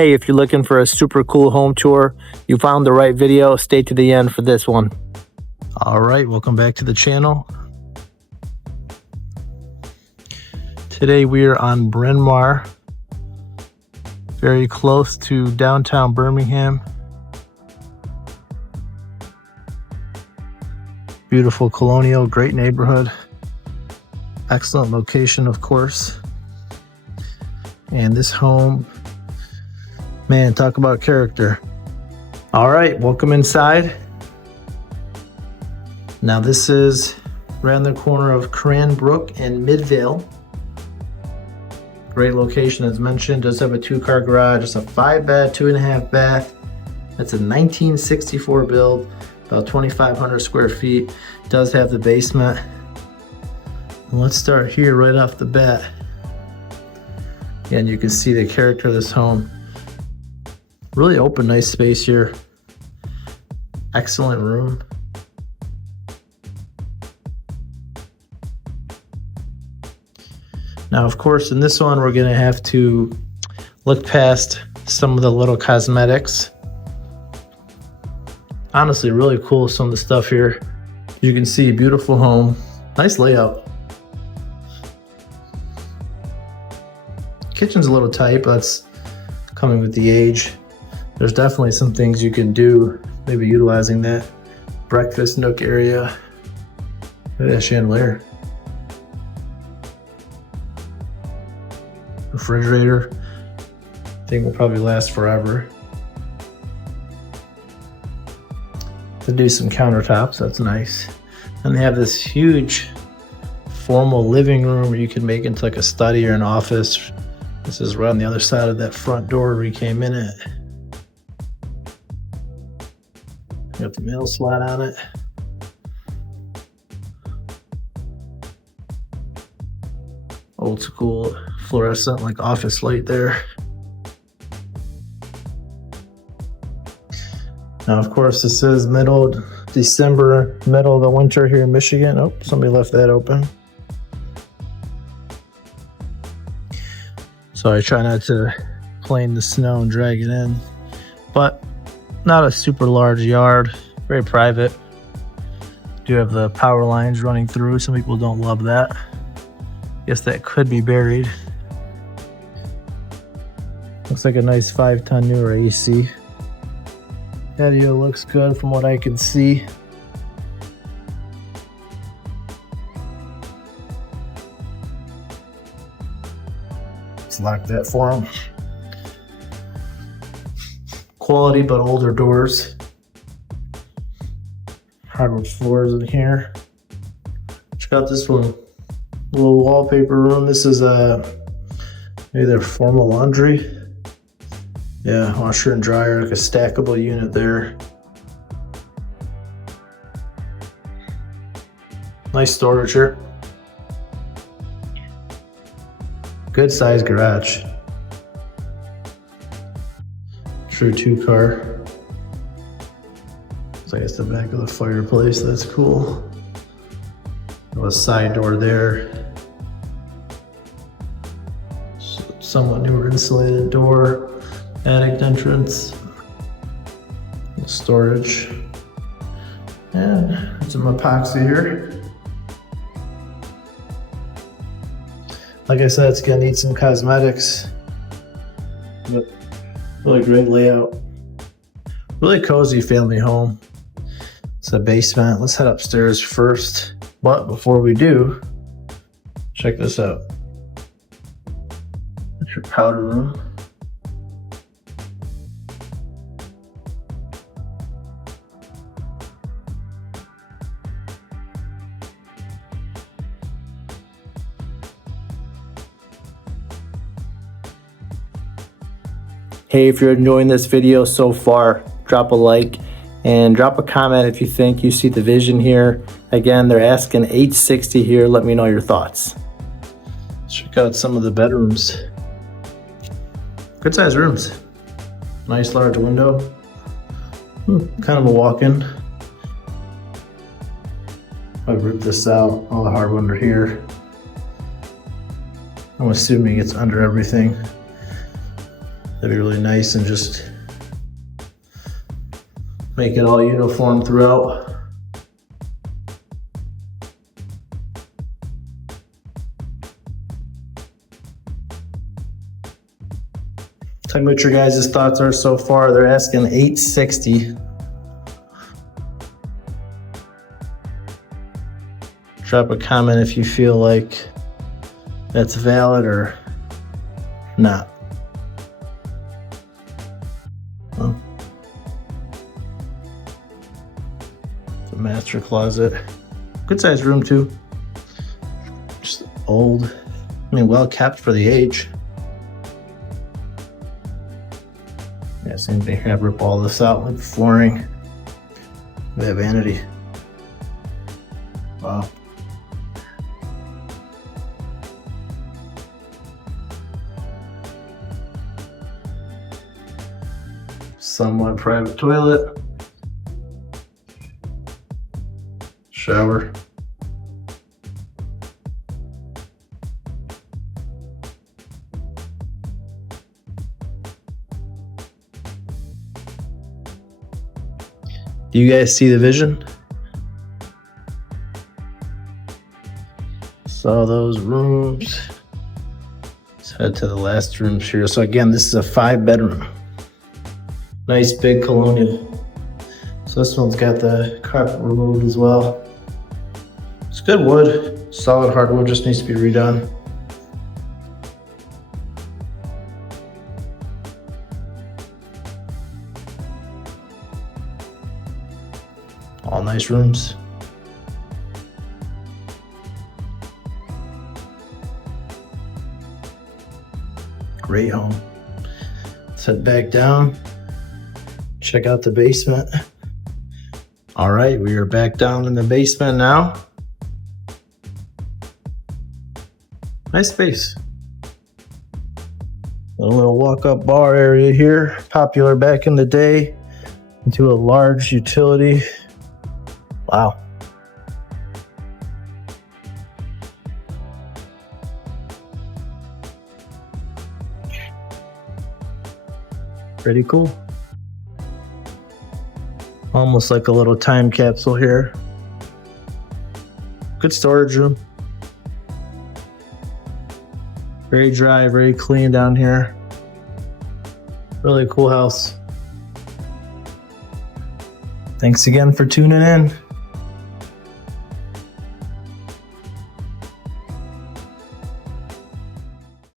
Hey, if you're looking for a super cool home tour, you found the right video. Stay to the end for this one. All right, welcome back to the channel. Today we are on Bryn Mawr, very close to downtown Birmingham. Beautiful Colonial, great neighborhood. Excellent location, of course. And this home, man, talk about character. All right, welcome inside. Now this is around the corner of Cranbrook and Midvale. Great location, as mentioned. Does have a 2-car garage. It's a 5-bed, 2.5 bath. That's a 1964 build, about 2,500 square feet. Does have the basement. And let's start here right off the bat. Again, you can see the character of this home. Really open, nice space here. Excellent room. Now, of course, in this one, we're gonna have to look past some of the little cosmetics. Honestly, really cool, some of the stuff here. You can see, beautiful home, nice layout. Kitchen's a little tight, but that's coming with the age. There's definitely some things you can do, maybe utilizing that breakfast nook area. Look at that chandelier. Refrigerator, I think will probably last forever. To do some countertops, that's nice. And they have this huge formal living room where you can make into like a study or an office. This is right on the other side of that front door we came in at. Got the mail slot on it. Old school fluorescent like office light there. Now, of course, this is middle December, middle of the winter here in Michigan. Oh, somebody left that open. So I try not to play in the snow and drag it in, but not a super large yard, very private. Do have the power lines running through. Some people don't love that. Guess that could be buried. Looks like a nice 5-ton newer AC. Patio looks good from what I can see. Let's lock that for them. Quality but older doors. Hardwood floors in here. Check out this one. Little wallpaper room. This is maybe their formal laundry. Yeah, washer and dryer, like a stackable unit there. Nice storage here. Good size garage. True 2-car. Looks like it's the back of the fireplace. That's cool. A side door there. Somewhat newer insulated door. Attic entrance. Storage. And some epoxy here. Like I said, it's gonna need some cosmetics. But really great layout. Really cozy family home. It's a basement. Let's head upstairs first. But before we do, check this out. That's your powder room. Hey, if you're enjoying this video so far, drop a like and drop a comment if you think you see the vision here. Again, they're asking $860 here. Let me know your thoughts. Check out some of the bedrooms. Good sized rooms. Nice large window. Kind of a walk-in. I ripped this out. All the hardwood are here. I'm assuming it's under everything. That'd be really nice and just make it all uniform throughout. Tell me what your guys' thoughts are so far. They're asking $860. Drop a comment if you feel like that's valid or not. Well, it's a master closet. Good sized room too. Just old. I mean, well kept for the age. Yeah, same thing here. I rip all this out with flooring. We have vanity. Wow. Somewhat private toilet. Shower. Do you guys see the vision? Saw those rooms. Let's head to the last room here. So again, this is a 5-bedroom. Nice big Colonial. So this one's got the carpet removed as well. It's good wood, solid hardwood, just needs to be redone. All nice rooms. Great home. Let's head back down. Check out the basement. All right, we are back down in the basement now. Nice space. A little walk-up bar area here, popular back in the day, into a large utility. Wow. Pretty cool. Almost like a little time capsule here. Good storage room. Very dry, very clean down here. Really cool house. Thanks again for tuning in.